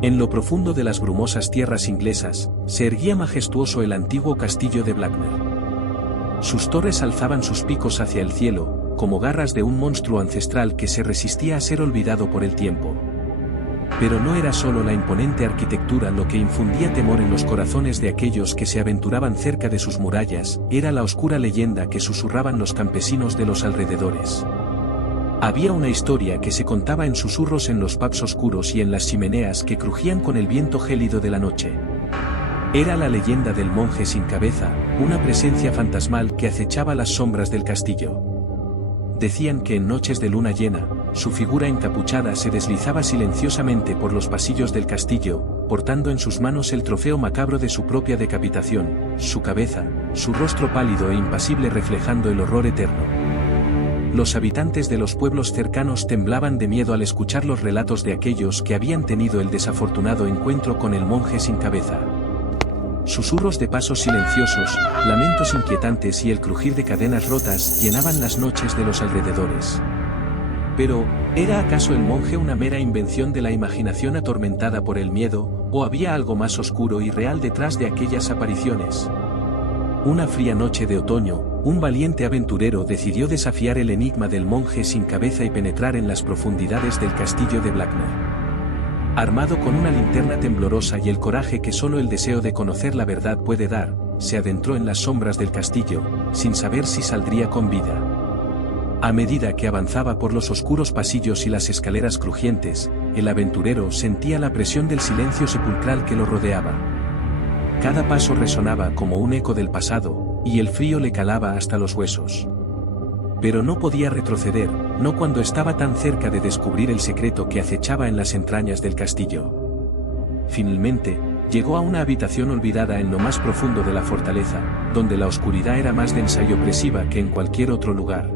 En lo profundo de las brumosas tierras inglesas, se erguía majestuoso el antiguo castillo de Blackmer. Sus torres alzaban sus picos hacia el cielo, como garras de un monstruo ancestral que se resistía a ser olvidado por el tiempo. Pero no era solo la imponente arquitectura lo que infundía temor en los corazones de aquellos que se aventuraban cerca de sus murallas, era la oscura leyenda que susurraban los campesinos de los alrededores. Había una historia que se contaba en susurros en los pubs oscuros y en las chimeneas que crujían con el viento gélido de la noche. Era la leyenda del monje sin cabeza, una presencia fantasmal que acechaba las sombras del castillo. Decían que en noches de luna llena, su figura encapuchada se deslizaba silenciosamente por los pasillos del castillo, portando en sus manos el trofeo macabro de su propia decapitación, su cabeza, su rostro pálido e impasible reflejando el horror eterno. Los habitantes de los pueblos cercanos temblaban de miedo al escuchar los relatos de aquellos que habían tenido el desafortunado encuentro con el monje sin cabeza. Susurros de pasos silenciosos, lamentos inquietantes y el crujir de cadenas rotas llenaban las noches de los alrededores. Pero, ¿era acaso el monje una mera invención de la imaginación atormentada por el miedo, o había algo más oscuro y real detrás de aquellas apariciones? Una fría noche de otoño, un valiente aventurero decidió desafiar el enigma del monje sin cabeza y penetrar en las profundidades del castillo de Blackmer. Armado con una linterna temblorosa y el coraje que solo el deseo de conocer la verdad puede dar, se adentró en las sombras del castillo, sin saber si saldría con vida. A medida que avanzaba por los oscuros pasillos y las escaleras crujientes, el aventurero sentía la presión del silencio sepulcral que lo rodeaba. Cada paso resonaba como un eco del pasado, y el frío le calaba hasta los huesos. Pero no podía retroceder, no cuando estaba tan cerca de descubrir el secreto que acechaba en las entrañas del castillo. Finalmente, llegó a una habitación olvidada en lo más profundo de la fortaleza, donde la oscuridad era más densa y opresiva que en cualquier otro lugar.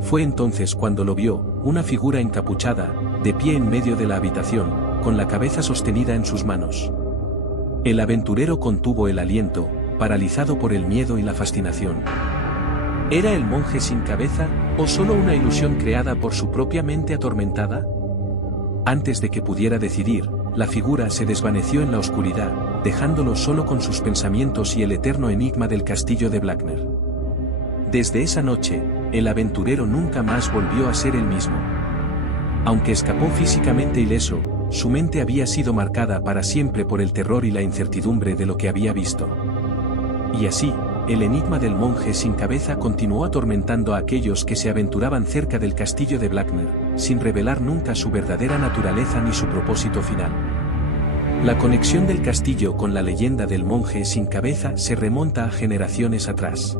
Fue entonces cuando lo vio, una figura encapuchada, de pie en medio de la habitación, con la cabeza sostenida en sus manos. El aventurero contuvo el aliento, paralizado por el miedo y la fascinación. ¿Era el monje sin cabeza, o solo una ilusión creada por su propia mente atormentada? Antes de que pudiera decidir, la figura se desvaneció en la oscuridad, dejándolo solo con sus pensamientos y el eterno enigma del castillo de Blackmer. Desde esa noche, el aventurero nunca más volvió a ser el mismo. Aunque escapó físicamente ileso, su mente había sido marcada para siempre por el terror y la incertidumbre de lo que había visto. Y así, el enigma del monje sin cabeza continuó atormentando a aquellos que se aventuraban cerca del castillo de Blackmer, sin revelar nunca su verdadera naturaleza ni su propósito final. La conexión del castillo con la leyenda del monje sin cabeza se remonta a generaciones atrás.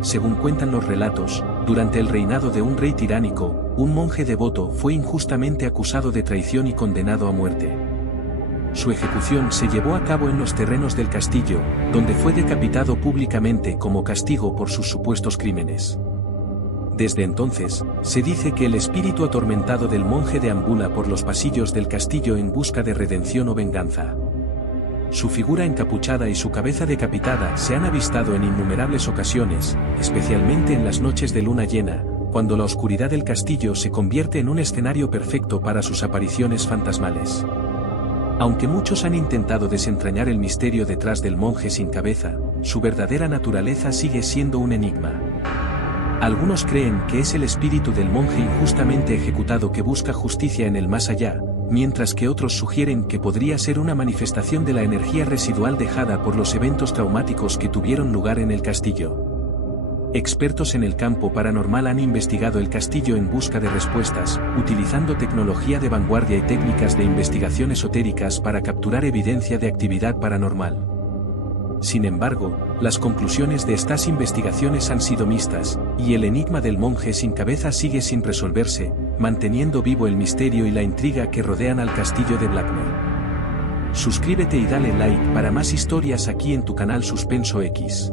Según cuentan los relatos, durante el reinado de un rey tiránico, un monje devoto fue injustamente acusado de traición y condenado a muerte. Su ejecución se llevó a cabo en los terrenos del castillo, donde fue decapitado públicamente como castigo por sus supuestos crímenes. Desde entonces, se dice que el espíritu atormentado del monje deambula por los pasillos del castillo en busca de redención o venganza. Su figura encapuchada y su cabeza decapitada se han avistado en innumerables ocasiones, especialmente en las noches de luna llena, cuando la oscuridad del castillo se convierte en un escenario perfecto para sus apariciones fantasmales. Aunque muchos han intentado desentrañar el misterio detrás del monje sin cabeza, su verdadera naturaleza sigue siendo un enigma. Algunos creen que es el espíritu del monje injustamente ejecutado que busca justicia en el más allá, mientras que otros sugieren que podría ser una manifestación de la energía residual dejada por los eventos traumáticos que tuvieron lugar en el castillo. Expertos en el campo paranormal han investigado el castillo en busca de respuestas, utilizando tecnología de vanguardia y técnicas de investigación esotéricas para capturar evidencia de actividad paranormal. Sin embargo, las conclusiones de estas investigaciones han sido mixtas, y el enigma del monje sin cabeza sigue sin resolverse, manteniendo vivo el misterio y la intriga que rodean al castillo de Blackmer. Suscríbete y dale like para más historias aquí en tu canal Suspenso X.